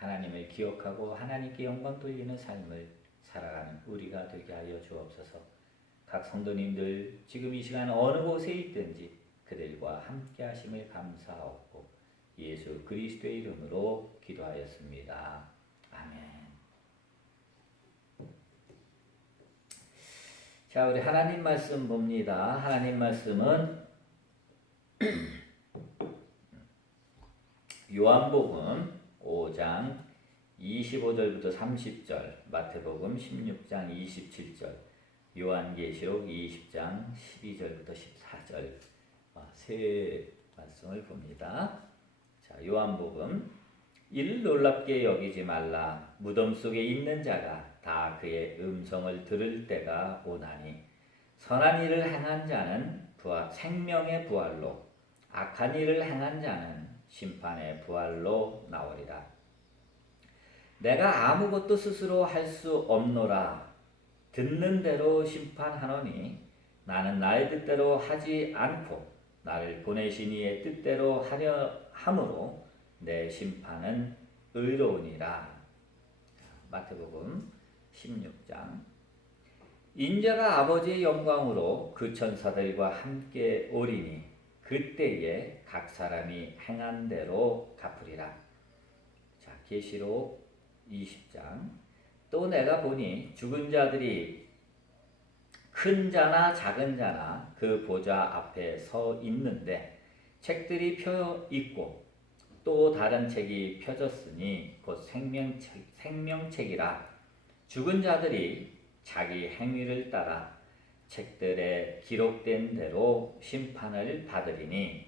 하나님을 기억하고 하나님께 영광 돌리는 삶을 살아가는 우리가 되게 하여 주옵소서. 각 성도님들 지금 이 시간 어느 곳에 있든지 그들과 함께 하심을 감사하옵고 예수 그리스도의 이름으로 기도하였습니다. 아멘. 자, 우리 하나님 말씀 봅니다. 하나님 말씀은 요한복음 5장 25절부터 30절, 마태복음 16장 27절, 요한계시록 20장 12절부터 14절 세 말씀을 봅니다. 자, 요한복음 이를 놀랍게 여기지 말라. 무덤 속에 있는 자가 다 그의 음성을 들을 때가 오나니 선한 일을 행한 자는 생명의 부활로 악한 일을 행한 자는 심판의 부활로 나오리라. 내가 아무것도 스스로 할 수 없노라. 듣는 대로 심판하노니 나는 나의 뜻대로 하지 않고 나를 보내신 이의 뜻대로 하려 함으로 내 심판은 의로우니라. 마태복음 16장. 인자가 아버지의 영광으로 그 천사들과 함께 오리니 그때에 각 사람이 행한 대로 갚으리라. 자, 계시록 20장. 또 내가 보니 죽은 자들이 큰 자나 작은 자나 그 보좌 앞에 서 있는데 책들이 펴 있고 또 다른 책이 펴졌으니 곧 생명책이라. 죽은 자들이 자기 행위를 따라 책들에 기록된 대로 심판을 받으리니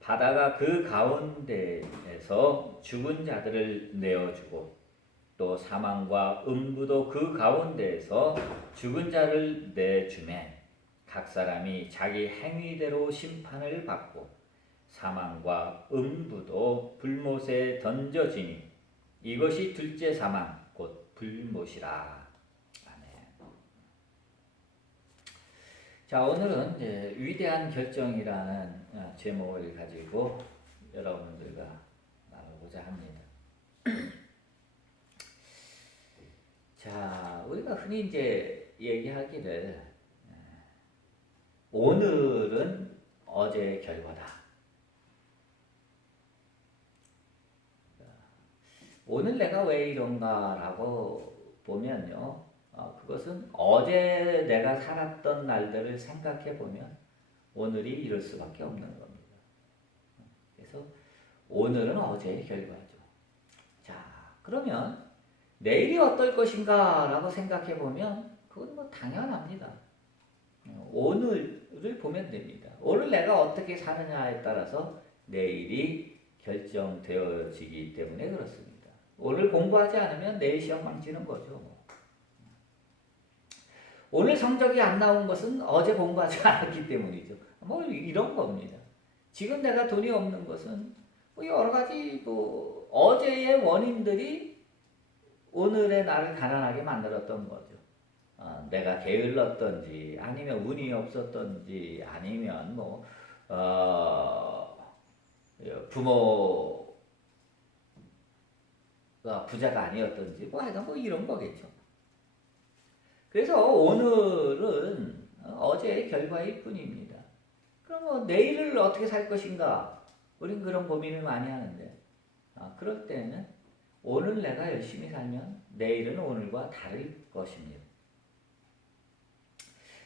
바다가 그 가운데에서 죽은 자들을 내어주고 또 사망과 음부도 그 가운데에서 죽은 자를 내주매 각 사람이 자기 행위대로 심판을 받고 사망과 음부도 불못에 던져지니 이것이 둘째 사망 곧 불못이라. 아멘. 자, 오늘은 이제 위대한 결정이라는 제목을 가지고 여러분들과 나누고자 합니다. 자, 우리가 흔히 이제 얘기하기를 오늘은 어제의 결과다. 오늘 내가 왜 이런가라고 보면요, 그것은 어제 내가 살았던 날들을 생각해 보면 오늘이 이럴 수밖에 없는 겁니다. 그래서 오늘은 어제의 결과죠. 자, 그러면 내일이 어떨 것인가라고 생각해 보면 그건 뭐 당연합니다. 오늘을 보면 됩니다. 오늘 내가 어떻게 사느냐에 따라서 내일이 결정되어지기 때문에 그렇습니다. 오늘 공부하지 않으면 내일 시험 망치는 거죠. 오늘 성적이 안 나온 것은 어제 공부하지 않았기 때문이죠. 뭐 이런 겁니다. 지금 내가 돈이 없는 것은 뭐 여러 가지 뭐 어제의 원인들이 오늘의 나를 가난하게 만들었던 거죠. 내가 게을렀던지 아니면 운이 없었던지 아니면 뭐 부모가 부자가 아니었던지 뭐 하여간 뭐 이런 거겠죠. 그래서 오늘은 어제의 결과일 뿐입니다. 그럼 뭐 내일을 어떻게 살 것인가? 우린 그런 고민을 많이 하는데 그럴 때는 오늘 내가 열심히 살면 내일은 오늘과 다를 것입니다.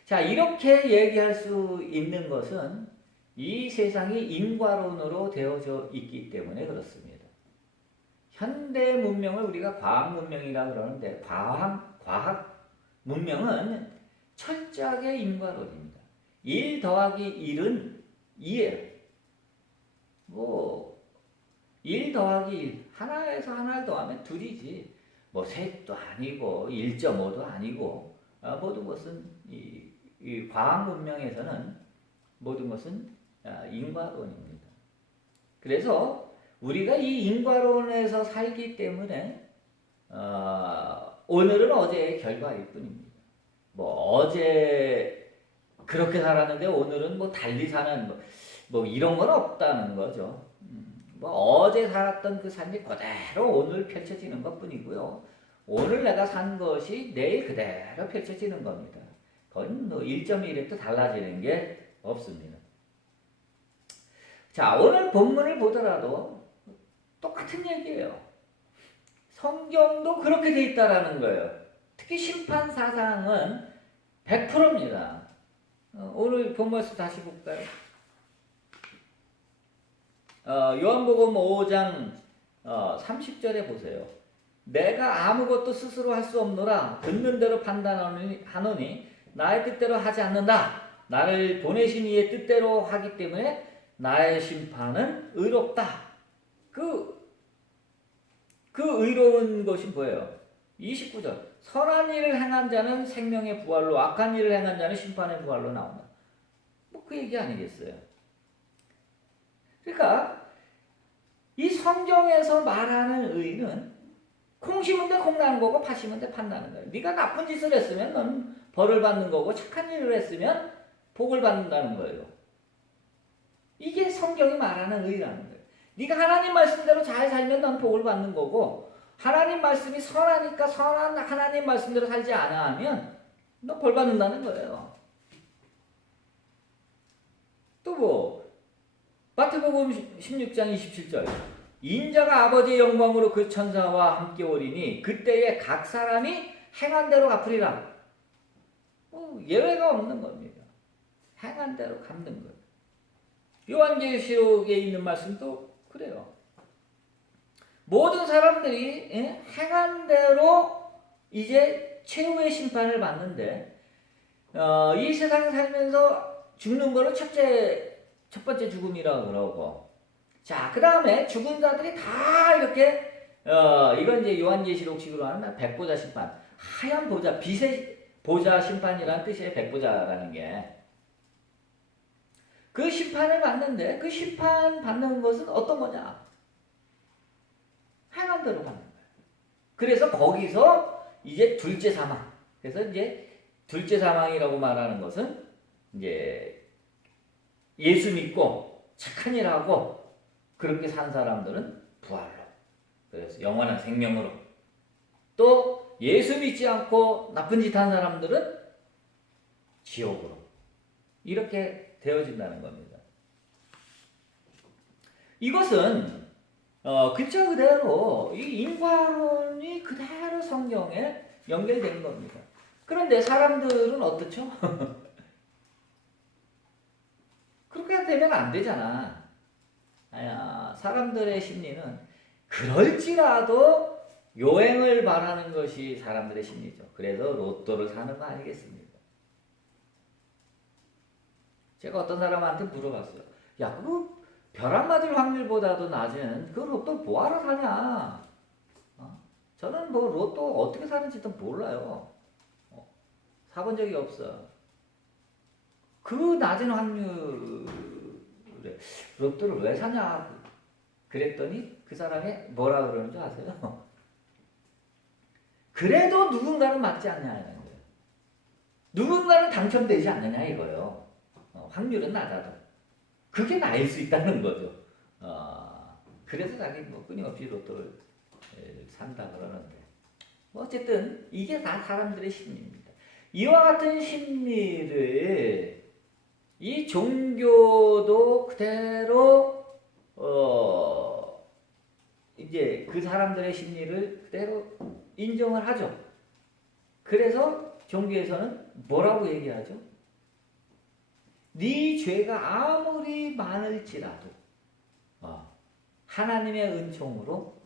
자, 이렇게 얘기할 수 있는 것은 이 세상이 인과론으로 되어져 있기 때문에 그렇습니다. 현대 문명을 우리가 과학 문명이라고 그러는데 과학 문명은 철저하게 인과론입니다. 1 더하기 1은 2예요. 뭐 1 더하기 1, 하나에서 하나를 더하면 2이지 뭐 셋도 아니고 1.5도 아니고 모든 것은 이 과학 문명에서는 모든 것은 인과론입니다. 그래서 우리가 이 인과론에서 살기 때문에 오늘은 어제의 결과일 뿐입니다. 뭐 어제 그렇게 살았는데 오늘은 뭐 달리 사는 뭐 이런 건 없다는 거죠. 뭐 어제 살았던 그 삶이 그대로 오늘 펼쳐지는 것뿐이고요. 오늘 내가 산 것이 내일 그대로 펼쳐지는 겁니다. 그건 뭐 1.1획도 달라지는 게 없습니다. 자, 오늘 본문을 보더라도 똑같은 얘기예요. 성경도 그렇게 돼 있다라는 거예요. 특히 심판 사상은 100%입니다. 오늘 본문에서 다시 볼까요? 요한복음 5장 30절에 보세요. 내가 아무것도 스스로 할 수 없노라. 듣는 대로 판단하노니 나의 뜻대로 하지 않는다. 나를 보내신 이의 뜻대로 하기 때문에 나의 심판은 의롭다. 그 의로운 것이 뭐예요? 29절. 선한 일을 행한 자는 생명의 부활로, 악한 일을 행한 자는 심판의 부활로 나온다. 뭐 그 얘기 아니겠어요? 그러니까 이 성경에서 말하는 의는 콩 심은 데 콩 나는 거고 팥 심은 데 팥 나는 거예요. 네가 나쁜 짓을 했으면 넌 벌을 받는 거고 착한 일을 했으면 복을 받는다는 거예요. 이게 성경이 말하는 의라는 거예요. 네가 하나님 말씀대로 잘 살면 넌 복을 받는 거고 하나님 말씀이 선하니까 선한 하나님 말씀대로 살지 않아 하면 너 벌 받는다는 거예요. 또 뭐 마태복음 16장 27절 인자가 아버지의 영광으로 그 천사와 함께 오리니 그때에 각 사람이 행한 대로 갚으리라. 예외가 없는 겁니다. 행한 대로 갚는 거예요. 요한계시록에 있는 말씀도 그래요. 모든 사람들이 행한 대로 이제 최후의 심판을 받는데 이 세상 살면서 죽는 거를 첫 번째 죽음이라고 그러고 자, 그 다음에 죽은 자들이 다 이렇게 이건 이제 요한계시록식으로 하는 백보자 심판 하얀 보자, 빛의 보자 심판이라는 뜻이에요. 백보자라는 게. 그 심판을 받는데 그 심판 받는 것은 어떤 거냐? 행한 대로 받는 거예요. 그래서 거기서 이제 둘째 사망. 그래서 이제 둘째 사망이라고 말하는 것은 이제 예수 믿고 착한 일 하고 그렇게 산 사람들은 부활로. 그래서 영원한 생명으로. 또 예수 믿지 않고 나쁜 짓 한 사람들은 지옥으로. 이렇게 되어진다는 겁니다. 이것은 글자 그대로 이 인과론이 그대로 성경에 연결된 겁니다. 그런데 사람들은 어떻죠? 그렇게 되면 안 되잖아. 사람들의 심리는 그럴지라도 요행을 바라는 것이 사람들의 심리죠. 그래서 로또를 사는 거 아니겠습니까? 제가 어떤 사람한테 물어봤어요. 야, 그거 벼락 맞을 확률보다도 낮은 그 로또 뭐하러 사냐? 저는 뭐 로또 어떻게 사는지도 몰라요. 사본 적이 없어. 그 낮은 확률에 로또를 왜 사냐? 그랬더니 그 사람이 뭐라 그러는 줄 아세요? 그래도 누군가는 맞지 않냐는 거예요. 누군가는 당첨되지 않느냐 이거예요. 확률은 낮아도. 그게 나일 수 있다는 거죠. 그래서 자기 뭐 끊임없이 로또를 산다 그러는데. 어쨌든 이게 다 사람들의 심리입니다. 이와 같은 심리를 이 종교도 그대로 이제 그 사람들의 심리를 그대로 인정을 하죠. 그래서 종교에서는 뭐라고 얘기하죠? 네 죄가 아무리 많을지라도 하나님의 은총으로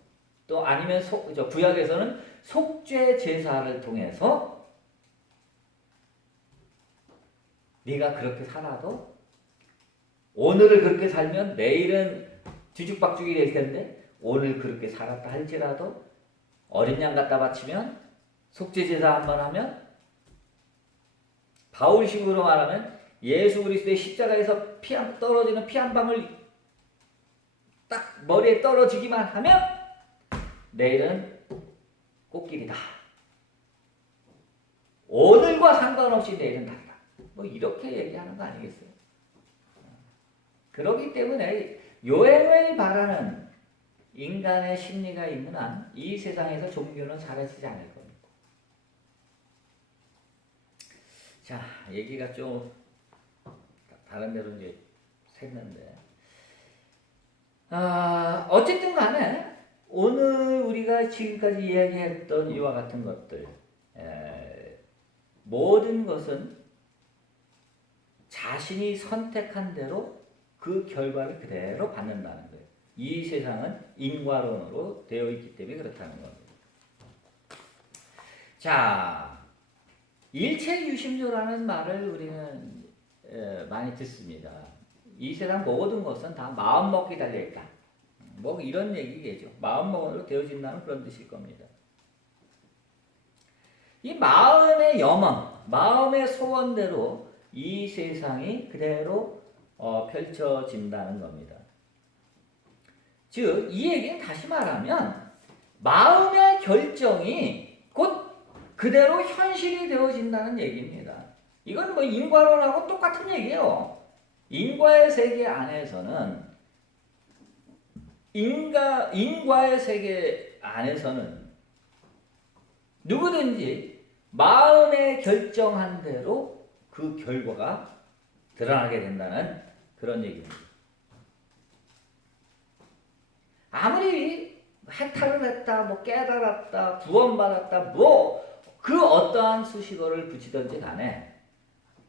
또 아니면 구약에서는 속죄 제사를 통해서 네가 그렇게 살아도 오늘을 그렇게 살면 내일은 뒤죽박죽이 될 텐데 오늘 그렇게 살았다 할지라도 어린 양 갖다 바치면 속죄 제사 한번 하면 바울식으로 말하면 예수 그리스도의 십자가에서 떨어지는 피 한 방울 딱 머리에 떨어지기만 하면 내일은 꽃길이다. 오늘과 상관없이 내일은 다르다. 뭐 이렇게 얘기하는 거 아니겠어요? 그렇기 때문에 요행을 바라는 인간의 심리가 있는 한 이 세상에서 종교는 사라지지 않을 겁니다. 자, 얘기가 좀 다른 데로 이제 샜는데, 어쨌든 간에 오늘 우리가 지금까지 이야기했던 이와 같은 것들, 모든 것은 자신이 선택한 대로 그 결과를 그대로 받는다는 거예요. 이 세상은 인과론으로 되어 있기 때문에 그렇다는 겁니다. 자, 일체유심조라는 말을 우리는 많이 듣습니다. 이 세상 모든 것은 다 마음먹기 달려있다. 뭐 이런 얘기겠죠. 마음먹으로 되어진다는 그런 뜻일 겁니다. 이 마음의 염원, 마음의 소원대로 이 세상이 그대로 펼쳐진다는 겁니다. 즉, 이 얘기는 다시 말하면 마음의 결정이 곧 그대로 현실이 되어진다는 얘기입니다. 이건 뭐 인과론하고 똑같은 얘기예요. 인과의 세계 안에서는 인과의 세계 안에서는 누구든지 마음에 결정한 대로 그 결과가 드러나게 된다는 그런 얘기입니다. 아무리 해탈을 했다, 뭐 깨달았다, 구원받았다, 뭐 그 어떠한 수식어를 붙이든지 간에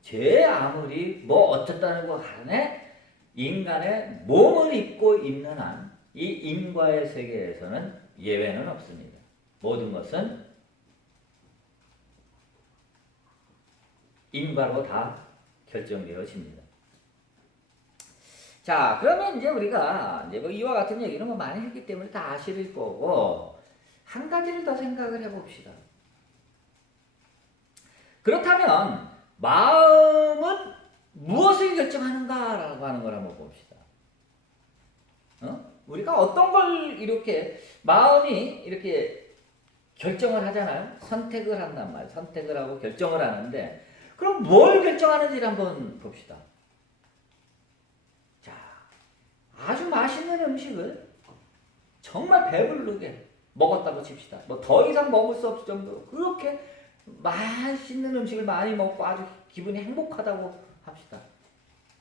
제 아무리 뭐 어쨌다는 것 간에 인간의 몸을 입고 있는 한 이 인과의 세계에서는 예외는 없습니다. 모든 것은 인과로 다 결정되어집니다. 자, 그러면 이제 우리가 이제 뭐 이와 같은 얘기는 뭐 많이 했기 때문에 다 아실 거고, 한 가지를 더 생각을 해봅시다. 그렇다면 마음은 무엇을 결정하는가라고 하는 걸 한번 봅시다. 우리가 어떤 걸 이렇게 마음이 이렇게 결정을 하잖아요. 선택을 한단 말이에요. 선택을 하고 결정을 하는데, 그럼 뭘 결정하는지를 한번 봅시다. 자, 아주 맛있는 음식을 정말 배부르게 먹었다고 칩시다. 뭐 더 이상 먹을 수 없을 정도로 그렇게 맛있는 음식을 많이 먹고 아주 기분이 행복하다고 합시다.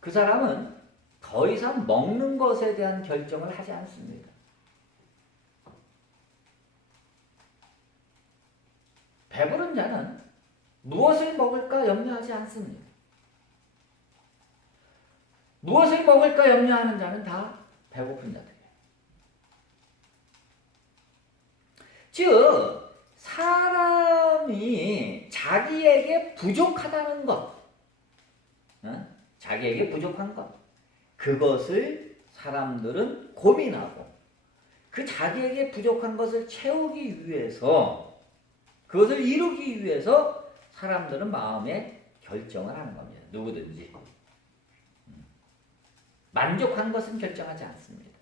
그 사람은 더 이상 먹는 것에 대한 결정을 하지 않습니다. 배부른 자는 무엇을 먹을까 염려하지 않습니다. 무엇을 먹을까 염려하는 자는 다 배고픈 자들이에요. 즉, 사람이 자기에게 부족하다는 것, 자기에게 부족한 것, 그것을 사람들은 고민하고 그 자기에게 부족한 것을 채우기 위해서, 그것을 이루기 위해서 사람들은 마음에 결정을 하는 겁니다. 누구든지. 만족한 것은 결정하지 않습니다.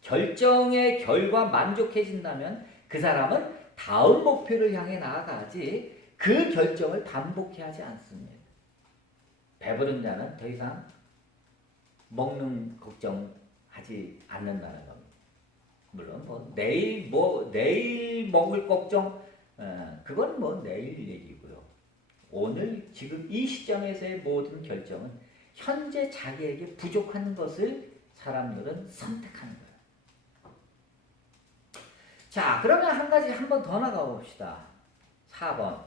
결정의 결과 만족해진다면 그 사람은 다음 목표를 향해 나아가지 그 결정을 반복해야 하지 않습니다. 배부른 자는 더 이상 먹는 걱정하지 않는다는 겁니다. 물론 내일 먹을 걱정, 그건 뭐 내일 얘기고요. 오늘 지금 이 시점에서의 모든 결정은 현재 자기에게 부족한 것을 사람들은 선택하는 거예요. 자, 그러면 한 가지 한 번 더 나가 봅시다. 4번.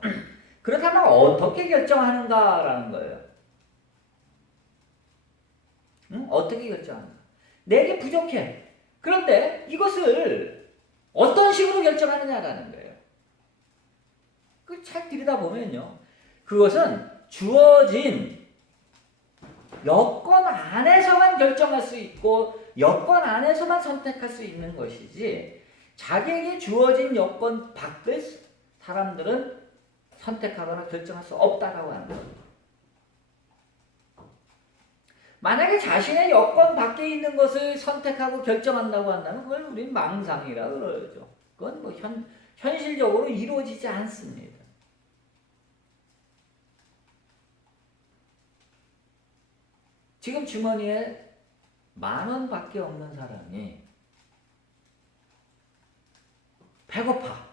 그렇다면 어떻게 결정하는가라는 거예요. 어떻게 결정하는가? 내게 부족해. 그런데 이것을 어떤 식으로 결정하느냐라는 거예요. 그 잘 들여다보면요. 그것은 주어진 여건 안에서만 결정할 수 있고 여건 안에서만 선택할 수 있는 것이지, 자기에게 주어진 여건 밖을 사람들은 선택하거나 결정할 수 없다라고 하는 겁니다. 만약에 자신의 여건 밖에 있는 것을 선택하고 결정한다고 한다면 그걸 우리는 망상이라고 그러죠. 그건 뭐 현실적으로 이루어지지 않습니다. 지금 주머니에 10,000원 밖에 없는 사람이 배고파.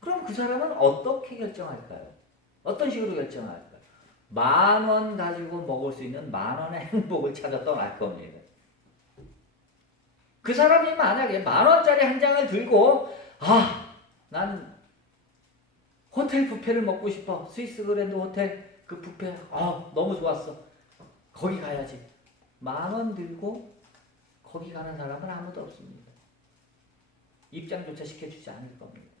그럼 그 사람은 어떻게 결정할까요? 어떤 식으로 결정할까요? 10,000원 가지고 먹을 수 있는 10,000원의 행복을 찾아 떠날 겁니다. 그 사람이 만약에 10,000원짜리 한 장을 들고 난 호텔 뷔페를 먹고 싶어. 스위스 그랜드 호텔 그 뷔페 너무 좋았어. 거기 가야지. 10,000원 들고 거기 가는 사람은 아무도 없습니다. 입장조차 시켜주지 않을 겁니다.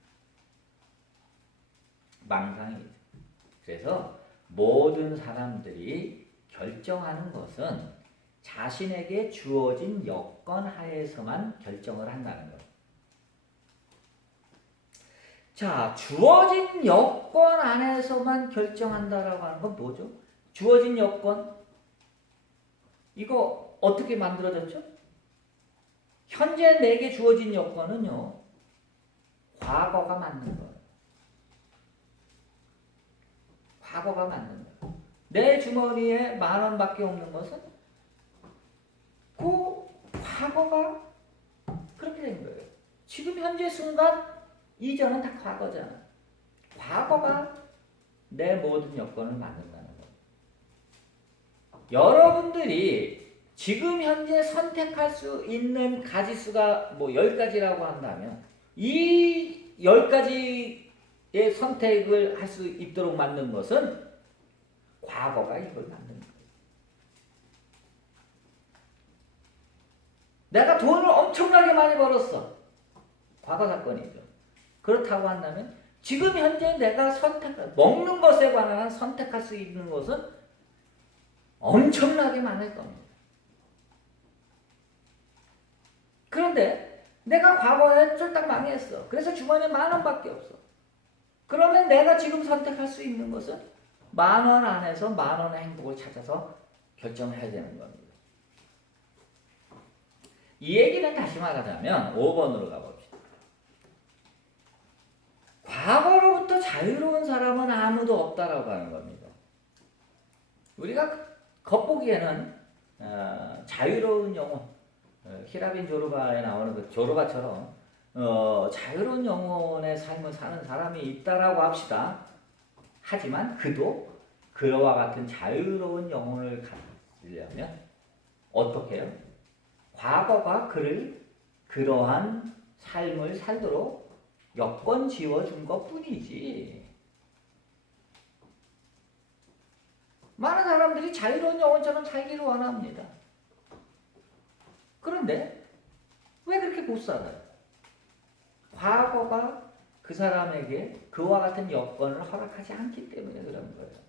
망상이죠. 그래서 모든 사람들이 결정하는 것은 자신에게 주어진 여건 하에서만 결정을 한다는 거예요. 자, 주어진 여건 안에서만 결정한다라고 하는 건 뭐죠? 주어진 여건, 이거 어떻게 만들어졌죠? 현재 내게 주어진 여건은요, 과거가 맞는 거예요. 과거가 맞는 거예요. 내 주머니에 10,000원밖에 없는 것은 그 과거가 그렇게 된 거예요. 지금 현재 순간 이전은 다 과거잖아. 과거가 내 모든 여건을 만든다는 거예요. 여러분들이 지금 현재 선택할 수 있는 가지수가 10가지라고 한다면 이 10가지의 선택을 할 수 있도록 만든 것은 과거가 이걸 만든 거예요. 내가 돈을 엄청나게 많이 벌었어. 과거 사건이죠. 그렇다고 한다면 지금 현재 내가 먹는 것에 관한 선택할 수 있는 것은 엄청나게 많을 겁니다. 그런데 내가 과거에 쫄딱 망했어. 그래서 주머니에 10,000원밖에 없어. 그러면 내가 지금 선택할 수 있는 것은 10,000원 안에서 10,000원의 행복을 찾아서 결정을 해야 되는 겁니다. 이 얘기는 다시 말하자면 5번으로 가봅시다. 과거로부터 자유로운 사람은 아무도 없다라고 하는 겁니다. 우리가 겉보기에는 자유로운 영혼, 히라빈 조르바에 나오는 그 조르바처럼 자유로운 영혼의 삶을 사는 사람이 있다라고 합시다. 하지만 그도 그와 같은 자유로운 영혼을 가지려면 어떻게 해요? 과거가 그를 그러한 삶을 살도록 여건 지어준 것 뿐이지. 많은 사람들이 자유로운 영혼처럼 살기를 원합니다. 그런데 왜 그렇게 못 살아요? 과거가 그 사람에게 그와 같은 여건을 허락하지 않기 때문에 그런 거예요.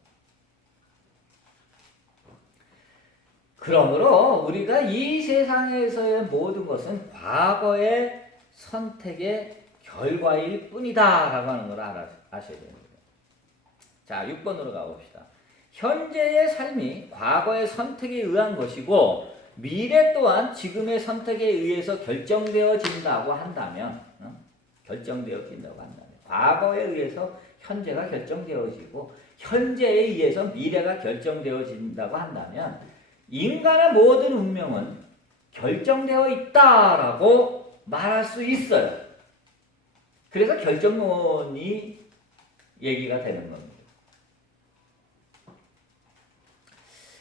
그러므로 우리가 이 세상에서의 모든 것은 과거의 선택의 결과일 뿐이다 라고 하는 걸 아셔야 됩니다. 자, 6번으로 가봅시다. 현재의 삶이 과거의 선택에 의한 것이고 미래 또한 지금의 선택에 의해서 결정되어진다고 한다면 과거에 의해서 현재가 결정되어지고 현재에 의해서 미래가 결정되어진다고 한다면 인간의 모든 운명은 결정되어 있다라고 말할 수 있어요. 그래서 결정론이 얘기가 되는 겁니다.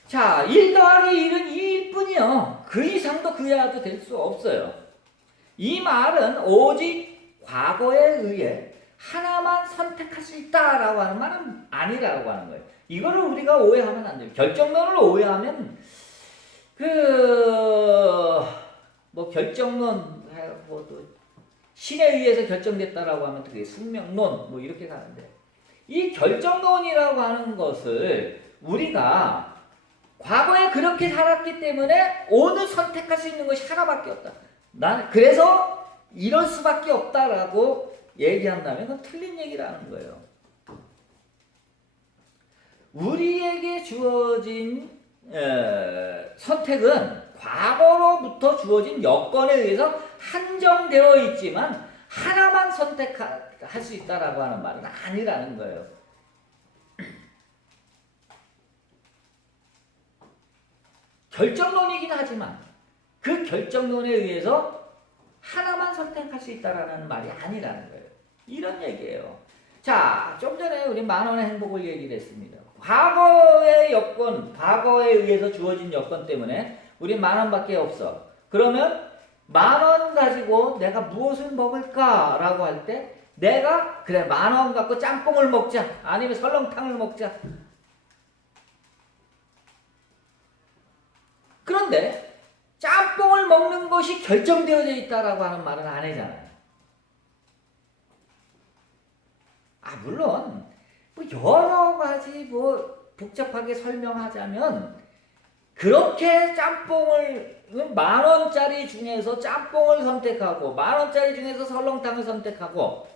자, 1 더하기 1은 2일 뿐이요. 그 이상도 그 이하도 될 수 없어요. 이 말은 오직 과거에 의해 하나만 선택할 수 있다라고 하는 말은 아니라고 하는 거예요. 이거를 우리가 오해하면 안 돼요. 결정론을 오해하면 결정론 또 신에 의해서 결정됐다라고 하면 그게 숙명론 이렇게 가는데 이 결정론이라고 하는 것을 우리가 과거에 그렇게 살았기 때문에 오늘 선택할 수 있는 것이 하나밖에 없다. 나는 그래서 이럴 수밖에 없다라고 얘기한다면 그건 틀린 얘기라는 거예요. 우리에게 주어진 선택은 과거로부터 주어진 여건에 의해서 한정되어 있지만 하나만 선택할 수 있다라고 하는 말은 아니라는 거예요. 결정론이긴 하지만 그 결정론에 의해서 하나만 선택할 수 있다라는 말이 아니라는 거예요. 이런 얘기예요. 자, 좀 전에 우리 만원의 행복을 얘기를 했습니다. 과거의 여건, 과거에 의해서 주어진 여건 때문에 우리 만원밖에 없어. 그러면 만원 가지고 내가 무엇을 먹을까라고 할 때 내가 그래 만원 갖고 짬뽕을 먹자 아니면 설렁탕을 먹자. 그런데 짬뽕을 먹는 것이 결정되어져 있다라고 하는 말은 안 하잖아요. 물론 뭐 여러 가지 뭐 복잡하게 설명하자면 그렇게 짬뽕을 10,000원짜리 중에서 짬뽕을 선택하고 10,000원짜리 중에서 설렁탕을 선택하고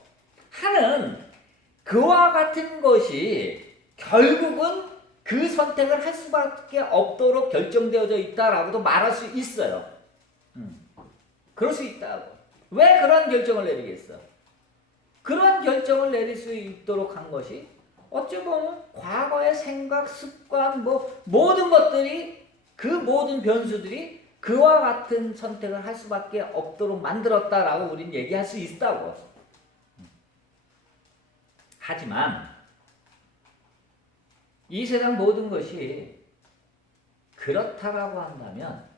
하는 그와 같은 것이 결국은 그 선택을 할 수밖에 없도록 결정되어져 있다라고도 말할 수 있어요. 그럴 수 있다고. 왜 그런 결정을 내리겠어? 그런 결정을 내릴 수 있도록 한 것이 어찌 보면 과거의 생각, 습관, 뭐 모든 것들이 그 모든 변수들이 그와 같은 선택을 할 수밖에 없도록 만들었다라고 우리는 얘기할 수 있다고. 하지만 이 세상 모든 것이 그렇다라고 한다면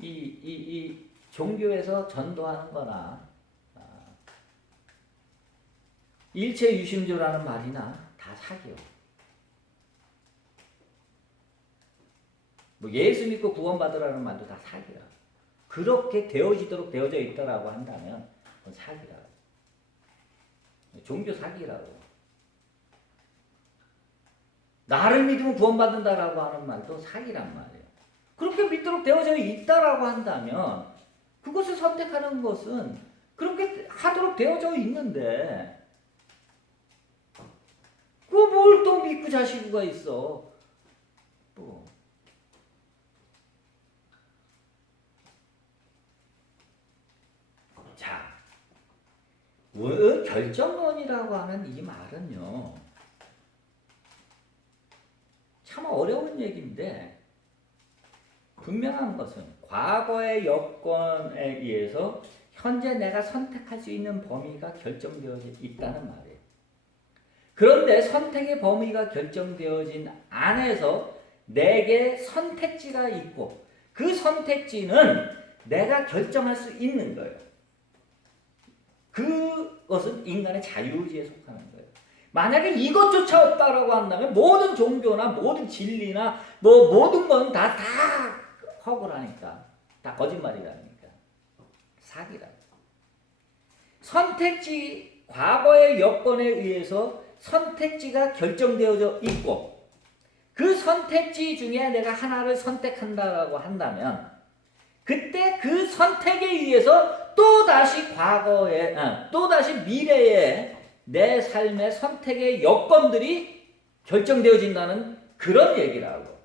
이 종교에서 전도하는 거나 일체 유심조라는 말이나 다 사기요. 뭐 예수 믿고 구원받으라는 말도 다 사기야. 그렇게 되어지도록 되어져 있다라고 한다면 그건 사기라. 종교 사기라고. 나를 믿으면 구원받는다라고 하는 말도 사기란 말이에요. 그렇게 믿도록 되어져 있다라고 한다면 그것을 선택하는 것은 그렇게 하도록 되어져 있는데 그 뭘 또 믿고 자시고가 있어. 또. 자, 결정론이라고 하는 이 말은요. 참 어려운 얘기인데 분명한 것은 과거의 여건에 의해서 현재 내가 선택할 수 있는 범위가 결정되어져 있다는 말이에요. 그런데 선택의 범위가 결정되어진 안에서 내게 선택지가 있고 그 선택지는 내가 결정할 수 있는 거예요. 그것은 인간의 자유의지에 속하는 거예요. 만약에 이것조차 없다라고 한다면 모든 종교나 모든 진리나 뭐 모든 건 다 허구라니까. 다 거짓말이라니까. 사기라. 선택지, 과거의 여건에 의해서 선택지가 결정되어져 있고 그 선택지 중에 내가 하나를 선택한다라고 한다면 그때 그 선택에 의해서 또다시 과거에 또다시 미래에 내 삶의 선택의 여건들이 결정되어진다는 그런 얘기라고.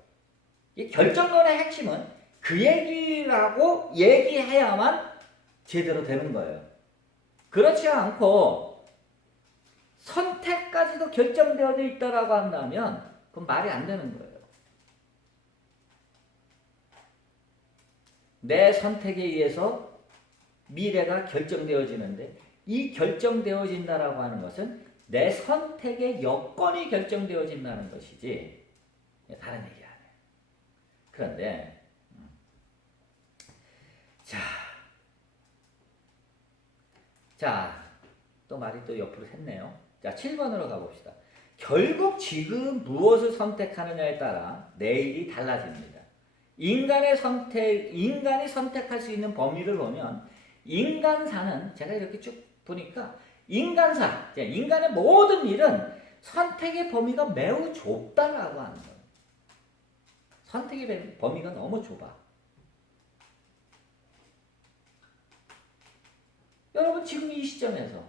이 결정론의 핵심은 그 얘기라고 얘기해야만 제대로 되는 거예요. 그렇지 않고 선택까지도 결정되어져 있다라고 한다면 그건 말이 안 되는 거예요. 내 선택에 의해서 미래가 결정되어지는데 이 결정되어진다라고 하는 것은 내 선택의 여건이 결정되어진다는 것이지 다른 얘기 안 해요. 그런데 자, 또 말이 또 옆으로 샜네요. 자, 7번으로 가봅시다. 결국 지금 무엇을 선택하느냐에 따라 내일이 달라집니다. 인간이 선택할 수 있는 범위를 보면 인간사는 제가 이렇게 쭉 보니까 인간의 모든 일은 선택의 범위가 매우 좁다라고 하는 거예요. 선택의 범위가 너무 좁아. 여러분 지금 이 시점에서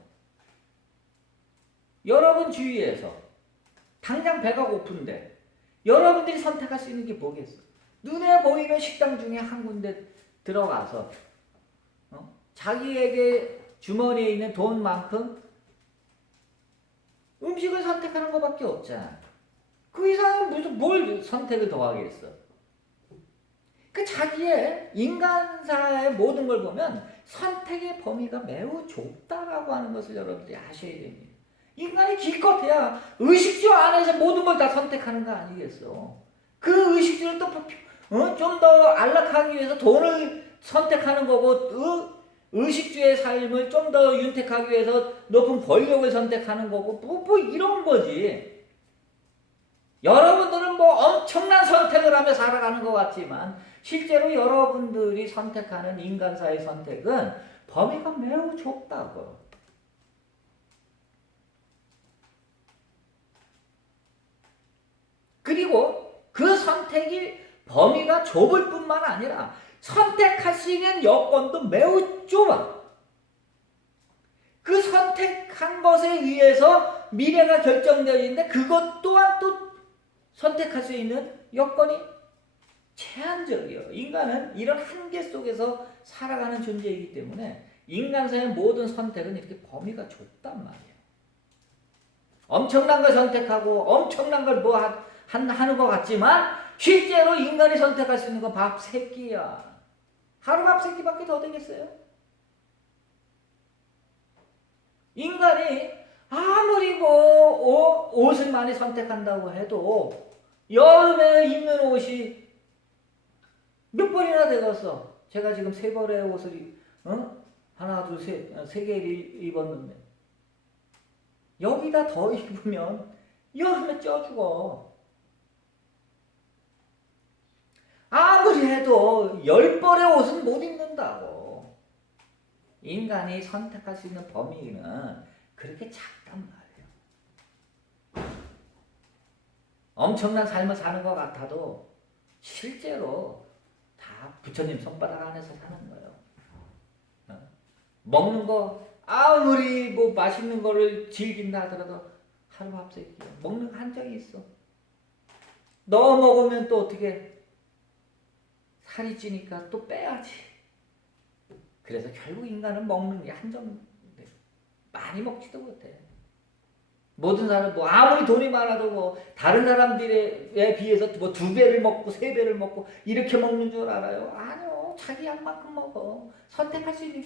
여러분 주위에서 당장 배가 고픈데 여러분들이 선택할 수 있는 게 뭐겠어? 눈에 보이는 식당 중에 한 군데 들어가서 자기에게 주머니에 있는 돈만큼 음식을 선택하는 것밖에 없잖아. 그 이상은 무슨 뭘 선택을 더 하겠어? 그 자기의 인간사의 모든 걸 보면 선택의 범위가 매우 좁다라고 하는 것을 여러분들이 아셔야 됩니다. 인간이 기껏해야 의식주 안에서 모든 걸 다 선택하는 거 아니겠어. 그 의식주를 또 좀 더 안락하기 위해서 돈을 선택하는 거고, 의식주의 삶을 좀 더 윤택하기 위해서 높은 권력을 선택하는 거고, 뭐 이런 거지. 여러분들은 뭐 엄청난 선택을 하며 살아가는 것 같지만 실제로 여러분들이 선택하는 인간사의 선택은 범위가 매우 좁다고. 그리고 그 선택이 범위가 좁을 뿐만 아니라 선택할 수 있는 여건도 매우 좁아. 그 선택한 것에 의해서 미래가 결정되어 있는데 그것 또한 또 선택할 수 있는 여건이 제한적이에요. 인간은 이런 한계 속에서 살아가는 존재이기 때문에 인간사의 모든 선택은 이렇게 범위가 좁단 말이에요. 엄청난 걸 선택하고 엄청난 걸 뭐 하는 것 같지만 실제로 인간이 선택할 수 있는 건 밥 3끼야. 하루 밥 3끼밖에 더 되겠어요? 인간이 아무리 뭐 옷을 많이 선택한다고 해도 여름에 입는 옷이 몇 벌이나 되겠어. 제가 지금 3벌의 옷을 하나, 둘, 세 개를 입었는데 여기다 더 입으면 여름에 쪄 죽어. 아무리 해도 10벌의 옷은 못 입는다고. 인간이 선택할 수 있는 범위는 그렇게 작단 말이에요. 엄청난 삶을 사는 것 같아도 실제로 다 부처님 손바닥 안에서 사는 거예요. 먹는 거 아무리 뭐 맛있는 거를 즐긴다 하더라도 하루 밥 3끼 먹는 한정이 있어. 너 먹으면 또 어떻게 살이 찌니까 또 빼야지. 그래서 결국 인간은 먹는 게 한정돼. 많이 먹지도 못해. 모든 사람 뭐 아무리 돈이 많아도 뭐 다른 사람들에 비해서 뭐 2배를 먹고 3배를 먹고 이렇게 먹는 줄 알아요? 아니요. 자기 양만큼 먹어. 선택할 수 있는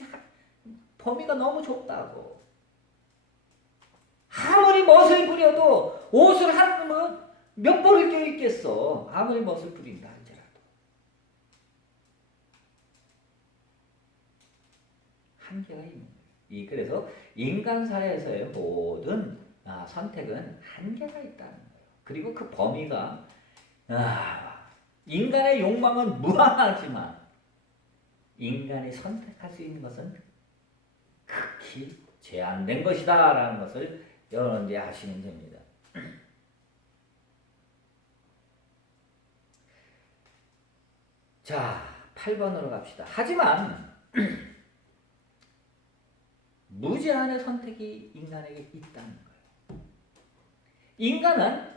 범위가 너무 좁다고. 아무리 멋을 부려도 옷을 몇 벌을 껴 있겠어. 아무리 멋을 부린다 할지라도. 한계가 있는 거예요. 그래서 인간사에서의 모든 선택은 한계가 있다는 거예요. 그리고 그 범위가 인간의 욕망은 무한하지만 인간이 선택할 수 있는 것은 극히 제한된 것이다 라는 것을 여러분들이 아시면 됩니다. 자, 8번으로 갑시다. 하지만 무제한의 선택이 인간에게 있다는 거예요. 인간은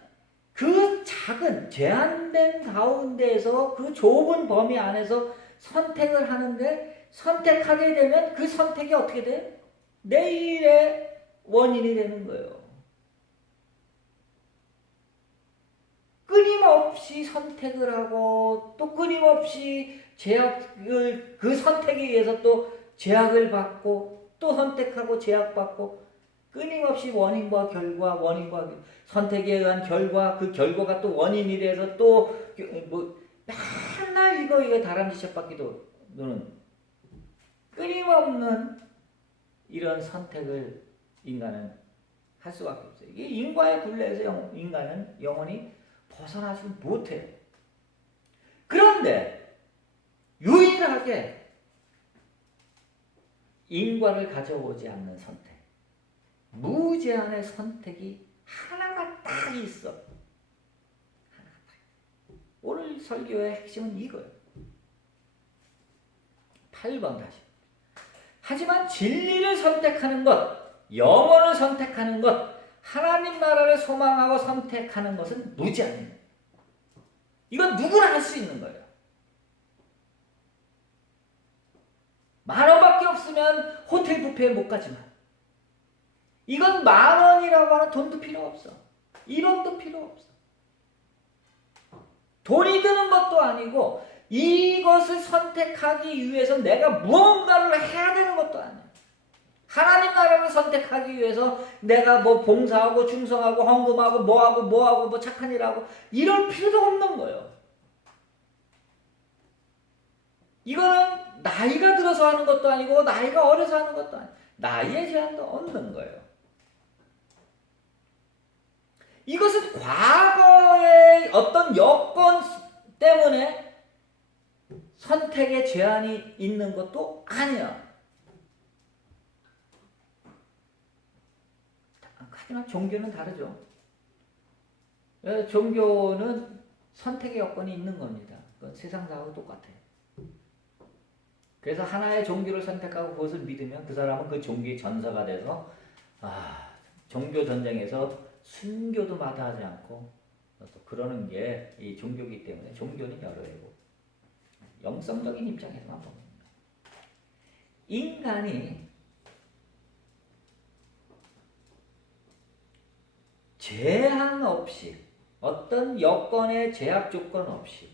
그 작은 제한된 가운데에서 그 좁은 범위 안에서 선택을 하는데 선택하게 되면 그 선택이 어떻게 돼요? 내일의 원인이 되는 거예요. 끊임없이 선택을 하고 또 끊임없이 그 선택에 의해서 또 제약을 받고 또 선택하고 제약받고 끊임없이 원인과 선택에 의한 결과, 그 결과가 또 원인이 돼서 또 뭐 맨날 이거 다람쥐 쳇바퀴도 노는 끊임없는 이런 선택을 인간은 할 수밖에 없어요. 이게 인과의 굴레에서 인간은 영원히 벗어나지 못해요. 그런데 유일하게 인과를 가져오지 않는 선택, 무제한의 선택이 하나가 딱 있어. 오늘 설교의 핵심은 이거예요. 8번 다시. 하지만 진리를 선택하는 것, 영혼을 선택하는 것, 하나님 나라를 소망하고 선택하는 것은 무제한입니다. 이건 누구나 할 수 있는 거예요. 10,000원밖에 없으면 호텔 뷔페에 못 가지만 이건 10,000원이라고 하는 돈도 필요 없어. 1원도 필요 없어. 돈이 드는 것도 아니고 이것을 선택하기 위해서 내가 무언가를 해야 되는 것도 아니야. 하나님 나라를 선택하기 위해서 내가 뭐 봉사하고 충성하고 헌금하고 뭐하고 뭐 착한 일하고 이럴 필요도 없는 거예요. 이거는 나이가 들어서 하는 것도 아니고 나이가 어려서 하는 것도 아니고 나이에 제한도 없는 거예요. 이것은 과거의 어떤 여건 때문에 선택에 제한이 있는 것도 아니야. 하지만 종교는 다르죠. 종교는 선택의 여건이 있는 겁니다. 세상사하고 똑같아요. 그래서 하나의 종교를 선택하고 그것을 믿으면 그 사람은 그 종교의 전사가 돼서 종교 전쟁에서 순교도 마다하지 않고 또 그러는 게 이 종교이기 때문에 종교는 여러이고 영성적인 입장에서만 보면 인간이 제한 없이 어떤 여건의 제약 조건 없이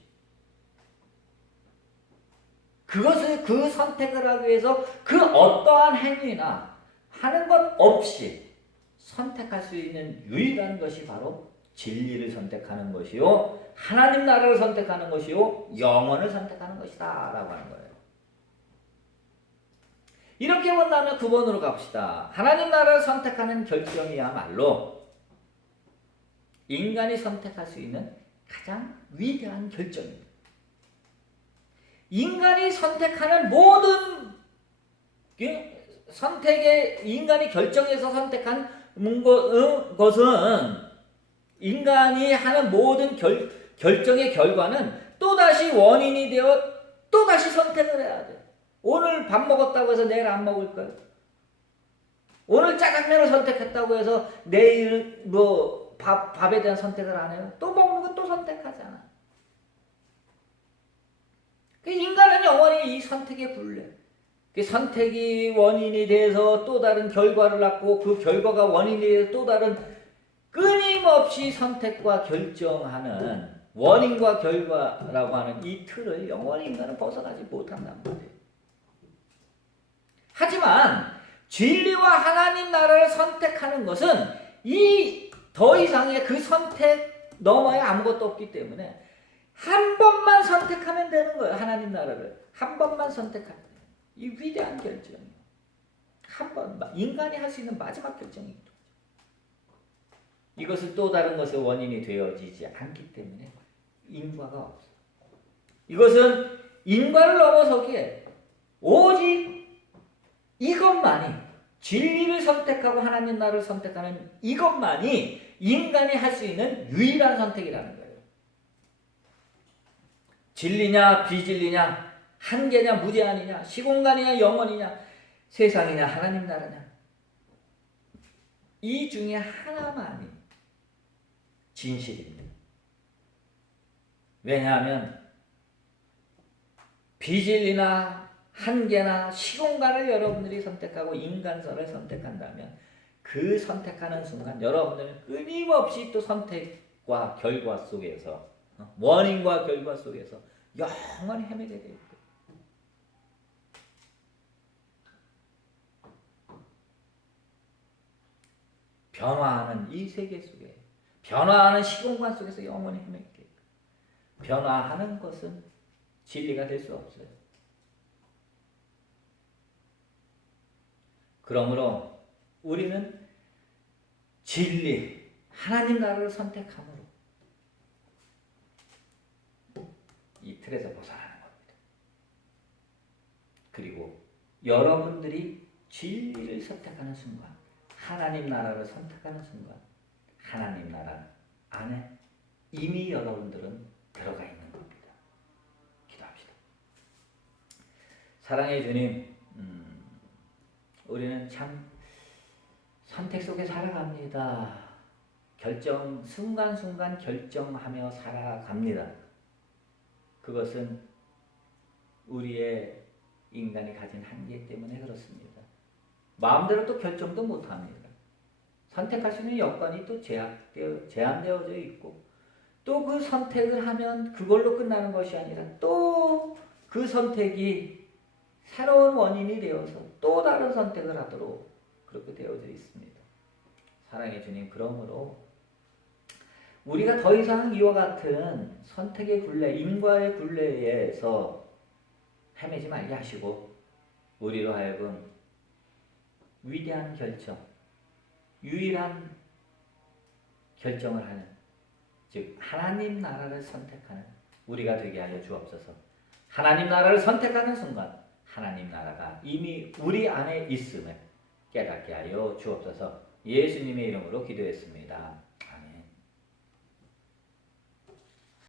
그것을 그 선택을 하기 위해서 그 어떠한 행위나 하는 것 없이 선택할 수 있는 유일한 것이 바로 진리를 선택하는 것이요 하나님 나라를 선택하는 것이요 영원을 선택하는 것이다 라고 하는 거예요. 이렇게 본다면 9번으로 갑시다. 하나님 나라를 선택하는 결정이야말로 인간이 선택할 수 있는 가장 위대한 결정입니다. 인간이 선택하는 모든 선택에 인간이 결정해서 선택한 것은 인간이 하는 모든 결정의 결과는 또다시 원인이 되어 또다시 선택을 해야 돼. 오늘 밥 먹었다고 해서 내일 안 먹을 거야. 오늘 짜장면을 선택했다고 해서 내일 밥에 대한 선택을 안 해요. 또 먹는 거 또 선택하잖아. 인간은 영원히 이 선택에 굴레. 그 선택이 원인이 돼서 또 다른 결과를 낳고 그 결과가 원인이 돼서 또 다른 끊임없이 선택과 결정하는 원인과 결과라고 하는 이 틀을 영원히 인간은 벗어나지 못한단 말이에요. 하지만 진리와 하나님 나라를 선택하는 것은 이 더 이상의 그 선택 너머에 아무것도 없기 때문에 한 번만 선택하면 되는 거예요. 하나님 나라를 한 번만 선택하면 돼요. 이 위대한 결정이에요. 한 번 인간이 할 수 있는 마지막 결정입니다. 이것은 또 다른 것의 원인이 되어지지 않기 때문에 인과가 없어요. 이것은 인과를 넘어서기에 오직 이것만이 진리를 선택하고 하나님 나라를 선택하는 이것만이 인간이 할 수 있는 유일한 선택이라는 거예요. 진리냐 비진리냐 한계냐 무제한이냐 시공간이냐 영원이냐 세상이냐 하나님 나라냐 이 중에 하나만이 진실입니다. 왜냐하면 비진리나 한계나 시공간을 여러분들이 선택하고 인간선을 선택한다면 그 선택하는 순간 여러분들은 끊임없이 또 선택과 결과 속에서 원인과 결과 속에서 영원히 헤매게 될 거예요. 변화하는 이 세계 속에 변화하는 시공간 속에서 영원히 헤매게 될 거예요. 변화하는 것은 진리가 될 수 없어요. 그러므로 우리는 진리, 하나님 나라를 선택함으로 이 틀에서 벗어나는 겁니다. 그리고 여러분들이 진리를 선택하는 순간, 하나님 나라를 선택하는 순간, 하나님 나라 안에 이미 여러분들은 들어가 있는 겁니다. 기도합시다. 사랑의 주님, 우리는 참 선택 속에 살아갑니다. 순간순간 결정하며 살아갑니다. 그것은 우리의 인간이 가진 한계 때문에 그렇습니다. 마음대로 또 결정도 못합니다. 선택할 수 있는 여건이 또 제한되어져 있고 또 그 선택을 하면 그걸로 끝나는 것이 아니라 또 그 선택이 새로운 원인이 되어서 또 다른 선택을 하도록 그렇게 되어져 있습니다. 사랑해 주님, 그러므로 우리가 더 이상 이와 같은 선택의 굴레, 인과의 굴레에서 헤매지 말게 하시고 우리로 하여금 위대한 결정, 유일한 결정을 하는, 즉 하나님 나라를 선택하는 우리가 되게 하여 주옵소서. 하나님 나라를 선택하는 순간 하나님 나라가 이미 우리 안에 있음을 깨닫게 하여 주옵소서. 예수님의 이름으로 기도했습니다.